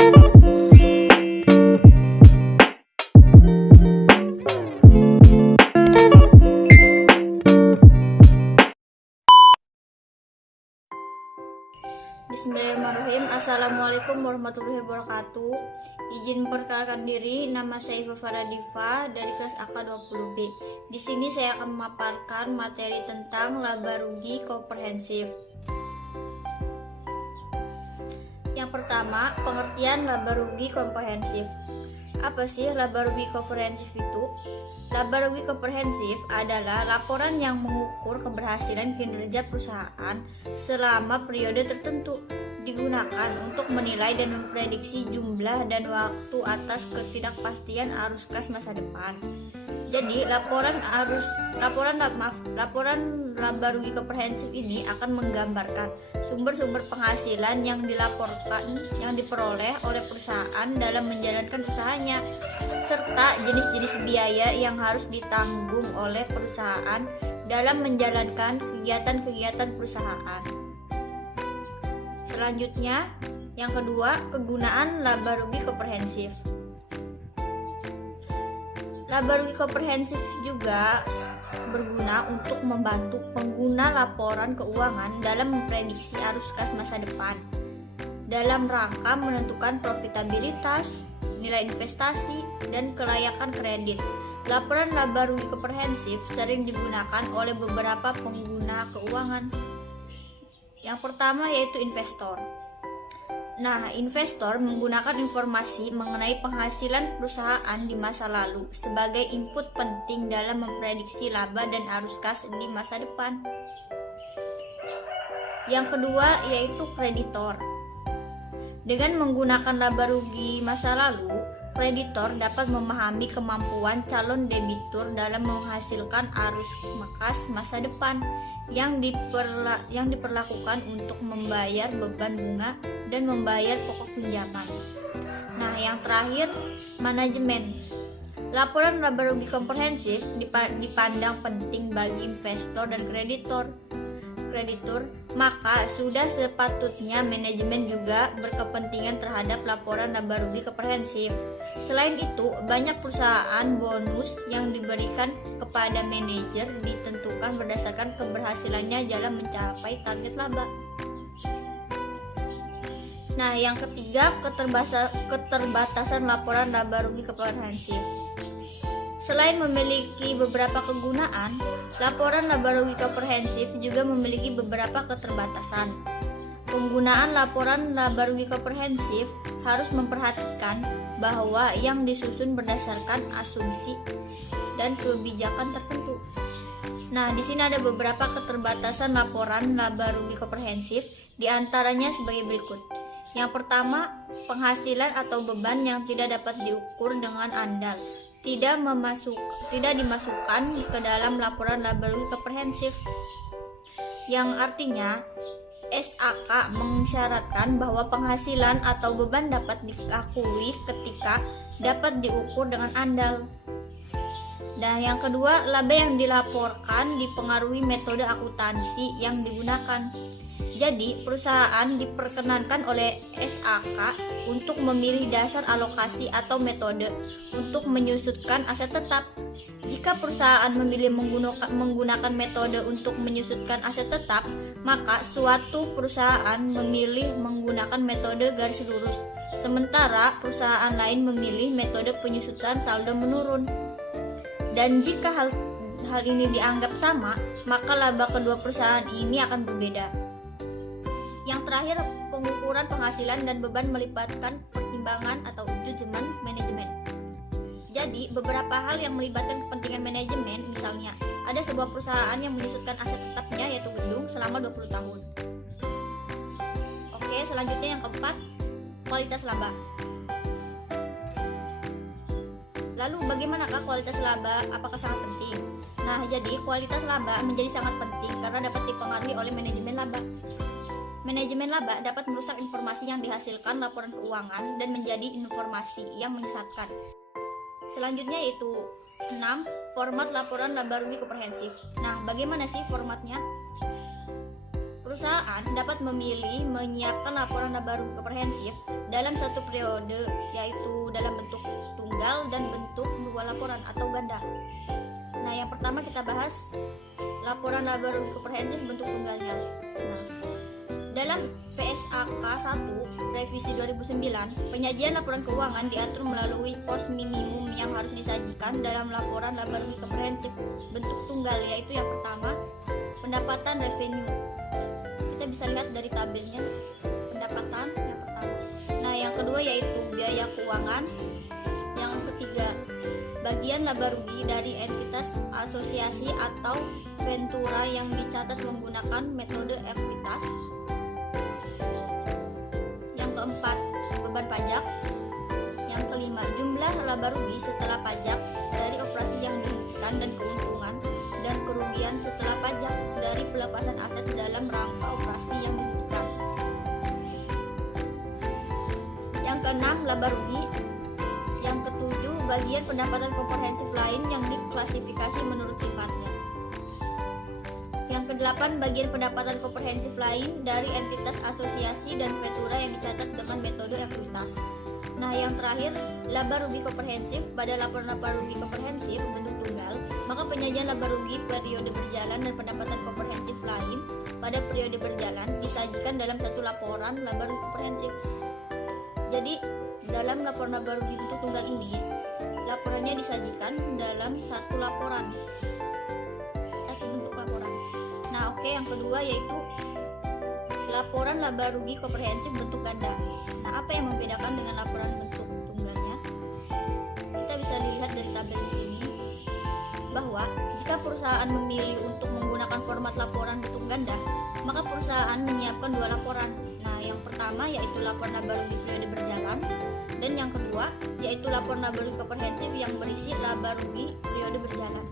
Bismillahirrahmanirrahim. Assalamualaikum warahmatullahi wabarakatuh. Izin memperkenalkan diri, nama saya Iva Faradifa dari kelas AK20B. Di sini saya akan memaparkan materi tentang laba rugi komprehensif. Yang pertama, pengertian laba rugi komprehensif. Apa sih laba rugi komprehensif itu? Laba rugi komprehensif adalah laporan yang mengukur keberhasilan kinerja perusahaan selama periode tertentu, digunakan untuk menilai dan memprediksi jumlah dan waktu atas ketidakpastian arus kas masa depan. Jadi laporan laba rugi komprehensif ini akan menggambarkan sumber-sumber penghasilan yang diperoleh oleh perusahaan dalam menjalankan usahanya, serta jenis-jenis biaya yang harus ditanggung oleh perusahaan dalam menjalankan kegiatan-kegiatan perusahaan. Selanjutnya, yang kedua, kegunaan laba rugi komprehensif. Laba rugi komprehensif juga berguna untuk membantu pengguna laporan keuangan dalam memprediksi arus kas masa depan dalam rangka menentukan profitabilitas, nilai investasi, dan kelayakan kredit. Laporan laba rugi komprehensif sering digunakan oleh beberapa pengguna keuangan. Yang pertama yaitu investor. Nah, investor menggunakan informasi mengenai penghasilan perusahaan di masa lalu sebagai input penting dalam memprediksi laba dan arus kas di masa depan. Yang kedua yaitu kreditor. Dengan menggunakan laba rugi masa lalu, kreditor dapat memahami kemampuan calon debitur dalam menghasilkan arus kas masa depan yang diperlakukan untuk membayar beban bunga dan membayar pokok pinjaman. Nah, yang terakhir, manajemen. Laporan laba rugi komprehensif dipandang penting bagi investor dan kreditur, maka sudah sepatutnya manajemen juga berkepentingan terhadap laporan laba rugi komprehensif. Selain itu, banyak perusahaan bonus yang diberikan kepada manajer ditentukan berdasarkan keberhasilannya dalam mencapai target laba. Nah, yang ketiga, keterbatasan laporan laba rugi komprehensif. Selain memiliki beberapa kegunaan, laporan laba rugi komprehensif juga memiliki beberapa keterbatasan. Penggunaan laporan laba rugi komprehensif harus memperhatikan bahwa yang disusun berdasarkan asumsi dan kebijakan tertentu. Nah, di sini ada beberapa keterbatasan laporan laba rugi komprehensif, di antaranya sebagai berikut. Yang pertama, penghasilan atau beban yang tidak dapat diukur dengan andal tidak dimasukkan ke dalam laporan laba rugi komprehensif, yang artinya SAK mensyaratkan bahwa penghasilan atau beban dapat diakui ketika dapat diukur dengan andal. Dan yang kedua, laba yang dilaporkan dipengaruhi metode akuntansi yang digunakan. Jadi, perusahaan diperkenankan oleh SAK untuk memilih dasar alokasi atau metode untuk menyusutkan aset tetap. Jika perusahaan memilih menggunakan metode untuk menyusutkan aset tetap, maka suatu perusahaan memilih menggunakan metode garis lurus, sementara perusahaan lain memilih metode penyusutan saldo menurun. Dan jika hal ini dianggap sama, maka laba kedua perusahaan ini akan berbeda. Yang terakhir, pengukuran penghasilan dan beban melibatkan pertimbangan atau judgement manajemen. Jadi, beberapa hal yang melibatkan kepentingan manajemen, misalnya ada sebuah perusahaan yang menyusutkan aset tetapnya yaitu gedung selama 20 tahun. Oke, selanjutnya yang keempat, kualitas laba. Lalu bagaimanakah kualitas laba? Apakah sangat penting? Nah, jadi kualitas laba menjadi sangat penting karena dapat dipengaruhi oleh manajemen laba. Manajemen laba dapat merusak informasi yang dihasilkan laporan keuangan dan menjadi informasi yang menyesatkan. Selanjutnya yaitu 6. Format laporan laba rugi komprehensif. Nah, bagaimana sih formatnya? Perusahaan dapat memilih menyiapkan laporan laba rugi komprehensif dalam satu periode, yaitu dalam bentuk tunggal dan bentuk dua laporan atau ganda. Nah, yang pertama kita bahas laporan laba rugi komprehensif bentuk tunggalnya. Nah, dalam PSAK 1 revisi 2009, penyajian laporan keuangan diatur melalui pos minimum yang harus disajikan dalam laporan laba rugi komprehensif bentuk tunggal, yaitu yang pertama pendapatan revenue. Kita bisa lihat dari tabelnya, pendapatan yang pertama. Nah, yang kedua yaitu biaya keuangan. Yang ketiga, bagian laba rugi dari entitas asosiasi atau ventura yang dicatat menggunakan metode ekuitas. Yang keempat, beban pajak. Yang kelima, jumlah laba rugi setelah pajak dari operasi yang dihentikan dan keuntungan dan kerugian setelah pajak dari pelepasan aset dalam rangka operasi yang dihentikan. Yang keenam, laba rugi. Yang ketujuh, bagian pendapatan komprehensif lain yang diklasifikasi menurut sifatnya. Yang kedelapan, bagian pendapatan komprehensif lain dari entitas asosiasi dan ventura yang dicatat dengan metode ekuitas. Nah, yang terakhir, laba rugi komprehensif. Pada laporan laba rugi komprehensif bentuk tunggal, maka penyajian laba rugi periode berjalan dan pendapatan komprehensif lain pada periode berjalan disajikan dalam satu laporan laba rugi komprehensif. Jadi, dalam laporan laba rugi bentuk tunggal ini, laporannya disajikan dalam satu laporan, satu bentuk laporan. Nah, oke, yang kedua yaitu laporan laba rugi komprehensif bentuk ganda. Nah, apa yang membedakan dengan laporan bentuk tunggalnya? Kita bisa lihat dari tabel di sini bahwa jika perusahaan memilih untuk menggunakan format laporan bentuk ganda, maka perusahaan menyiapkan dua laporan. Nah, yang pertama yaitu laporan laba rugi periode berjalan, dan yang kedua yaitu laporan laba rugi komprehensif yang berisi laba rugi periode berjalan.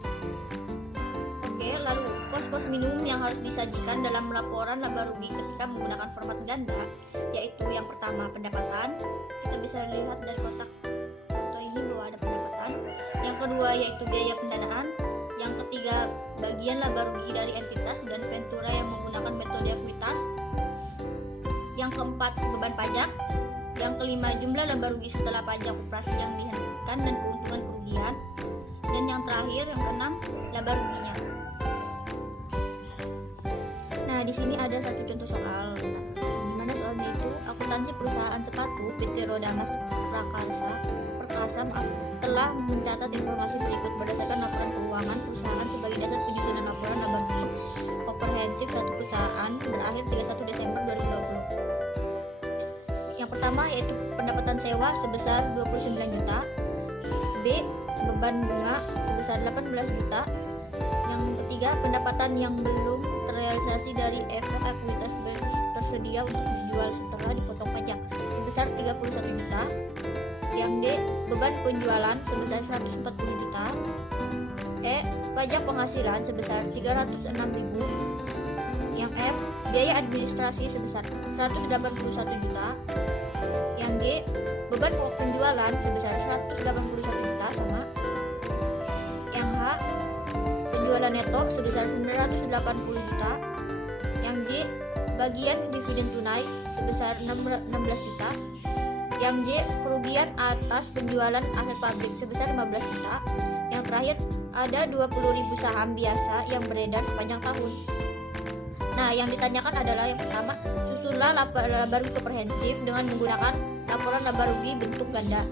Oke, lalu pos-pos minimum yang harus disajikan dalam laporan laba rugi ketika menggunakan format ganda yaitu yang pertama pendapatan. Kita bisa lihat dari kotak foto ini bahwa ada pendapatan. Yang kedua yaitu biaya pendanaan. Yang ketiga, bagian laba rugi dari entitas dan ventura yang menggunakan metode ekuitas. Yang keempat, beban pajak. Yang kelima, jumlah laba rugi setelah pajak operasi yang dihentikan dan keuntungan kerugian. Dan yang terakhir, yang keenam, laba ruginya. Nah, di sini ada satu contoh soal. Nah, di mana soalnya itu akuntansi perusahaan sepatu PT Rodamas Perkasa telah mencatat informasi berikut berdasarkan laporan keuangan perusahaan sebagai dasar penyusunan laporan laba rugi komprehensif satu perusahaan berakhir 31 Desember 2020. Yang pertama yaitu pendapatan sewa sebesar 29 juta. B. Beban bunga sebesar 18 juta. Yang ketiga, pendapatan yang belum terrealisasi dari efek ekuitas tersedia untuk dijual setelah dipotong pajak sebesar 31 juta. Yang D. Beban penjualan sebesar 140 juta. E. Pajak penghasilan sebesar 306.000. Yang F. Biaya administrasi sebesar 181 juta. Yang G. Beban pokok penjualan sebesar 181 juta sama. Yang H. Penjualan neto sebesar 980 juta. Yang J. Bagian dividen tunai sebesar 16 juta. Yang J. Kerugian atas penjualan aset pabrik sebesar 15 juta. Yang terakhir, ada 20.000 saham biasa yang beredar sepanjang tahun. Nah, yang ditanyakan adalah yang pertama, susunlah laba rugi komprehensif dengan menggunakan laporan laba rugi bentuk ganda.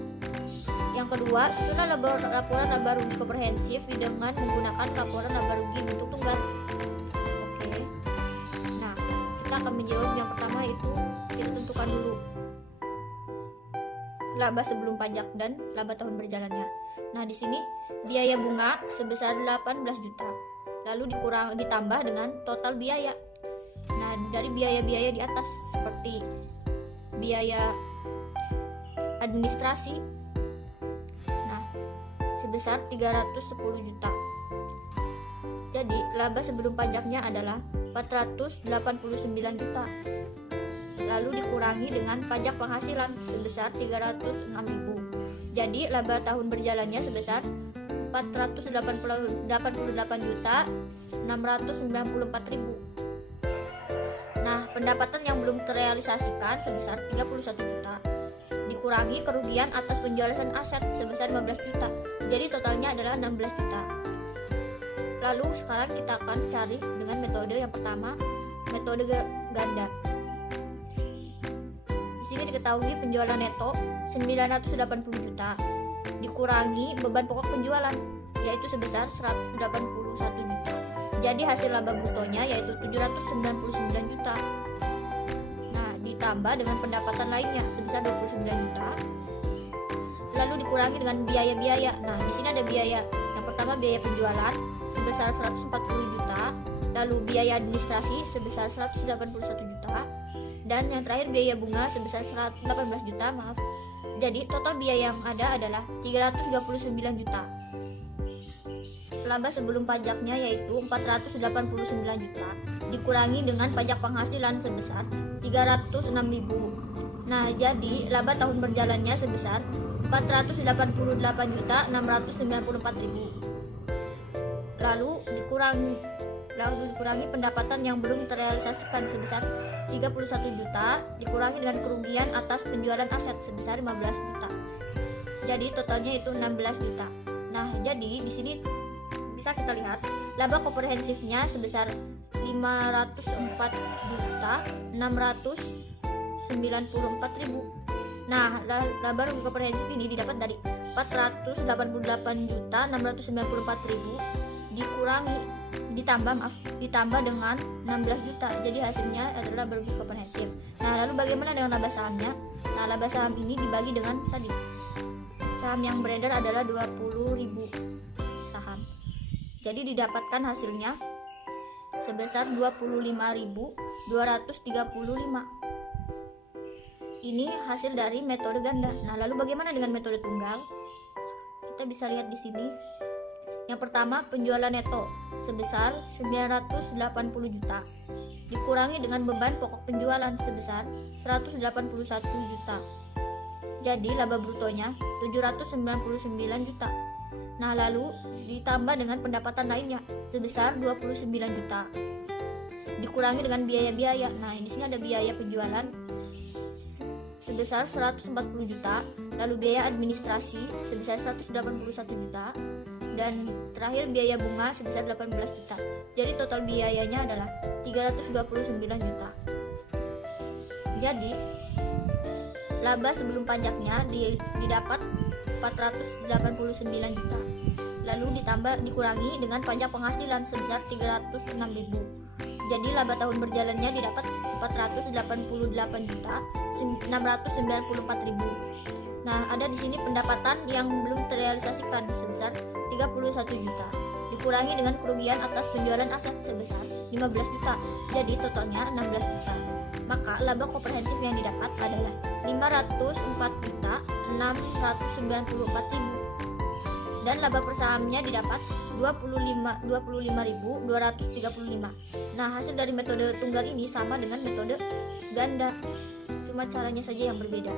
Yang kedua, susunlah laporan laba rugi komprehensif dengan menggunakan laporan laba rugi bentuk tunggal. Oke. Nah, kita akan menjawab yang pertama, itu kita tentukan dulu laba sebelum pajak dan laba tahun berjalannya. Nah, di sini biaya bunga sebesar 18 juta. Lalu ditambah dengan total biaya. Nah, dari biaya-biaya di atas seperti biaya administrasi, nah, sebesar 310 juta. Jadi, laba sebelum pajaknya adalah 489 juta. Lalu dikurangi dengan pajak penghasilan sebesar 306.000. Jadi, laba tahun berjalannya sebesar 488.694.000. Nah, pendapatan yang belum terrealisasikan sebesar 31 juta. Dikurangi kerugian atas penjualan aset sebesar 15 juta. Jadi totalnya adalah 16 juta. Lalu sekarang kita akan cari dengan metode yang pertama, metode ganda. Di sini diketahui penjualan neto 980 juta dikurangi beban pokok penjualan yaitu sebesar 181 juta. Jadi hasil laba brutonya yaitu 799 juta. Nah, ditambah dengan pendapatan lainnya sebesar 29 juta. Lalu dikurangi dengan biaya-biaya. Nah, di sini ada biaya. Yang pertama biaya penjualan sebesar 140 juta, lalu biaya administrasi sebesar 181 juta, dan yang terakhir biaya bunga sebesar 118 juta, maaf. Jadi total biaya yang ada adalah 329 juta. Laba sebelum pajaknya yaitu 489 juta dikurangi dengan pajak penghasilan sebesar 306.000. Nah, jadi laba tahun berjalannya sebesar 488.694.000. Lalu dikurangi pendapatan yang belum terrealisasikan sebesar 31 juta dikurangi dengan kerugian atas penjualan aset sebesar 15 juta. Jadi totalnya itu 16 juta. Nah, jadi di sini bisa kita lihat laba komprehensifnya sebesar 504.694.000. Nah, laba rugi komprehensif ini didapat dari 488.694.000 ditambah dengan 16 juta. Jadi hasilnya adalah rugi komprehensif. Nah, lalu bagaimana dengan laba sahamnya? Nah, laba saham ini dibagi dengan tadi. Saham yang beredar adalah 20.000 saham. Jadi didapatkan hasilnya sebesar 25.235. Ini hasil dari metode ganda. Nah, lalu bagaimana dengan metode tunggal? Kita bisa lihat di sini. Yang pertama, penjualan neto sebesar 980 juta dikurangi dengan beban pokok penjualan sebesar 181 juta. Jadi laba brutonya 799 juta. Nah, lalu ditambah dengan pendapatan lainnya sebesar 29 juta. Dikurangi dengan biaya-biaya. Nah, di sini ada biaya penjualan sebesar 140 juta, lalu biaya administrasi sebesar 181 juta, dan terakhir biaya bunga sebesar 18 juta. Jadi total biayanya adalah 329 juta. Jadi laba sebelum pajaknya didapat 489 juta. Lalu dikurangi dengan pajak penghasilan sebesar 306.000. Jadi laba tahun berjalannya didapat 488.694.000. Nah, ada di sini pendapatan yang belum terrealisasikan sebesar 31 juta. Dikurangi dengan kerugian atas penjualan aset sebesar 15 juta. Jadi totalnya 16 juta. Maka laba komprehensif yang didapat adalah 504.694.000. Dan laba per sahamnya didapat 25.235. Nah, hasil dari metode tunggal ini sama dengan metode ganda, cuma caranya saja yang berbeda.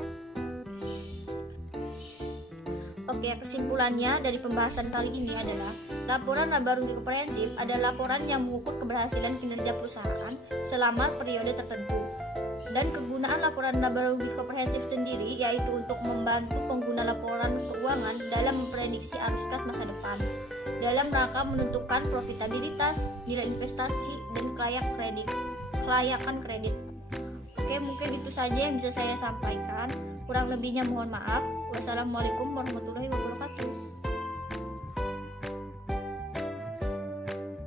Oke, kesimpulannya dari pembahasan kali ini adalah laporan laba rugi komprehensif adalah laporan yang mengukur keberhasilan kinerja perusahaan selama periode tertentu. Dan kegunaan laporan laba rugi komprehensif sendiri yaitu untuk membantu pengguna laporan keuangan dalam memprediksi arus kas masa depan dalam rangka menentukan profitabilitas, nilai investasi, dan kelayakan kredit. Oke, mungkin itu saja yang bisa saya sampaikan. Kurang lebihnya mohon maaf. Wassalamualaikum warahmatullahi wabarakatuh.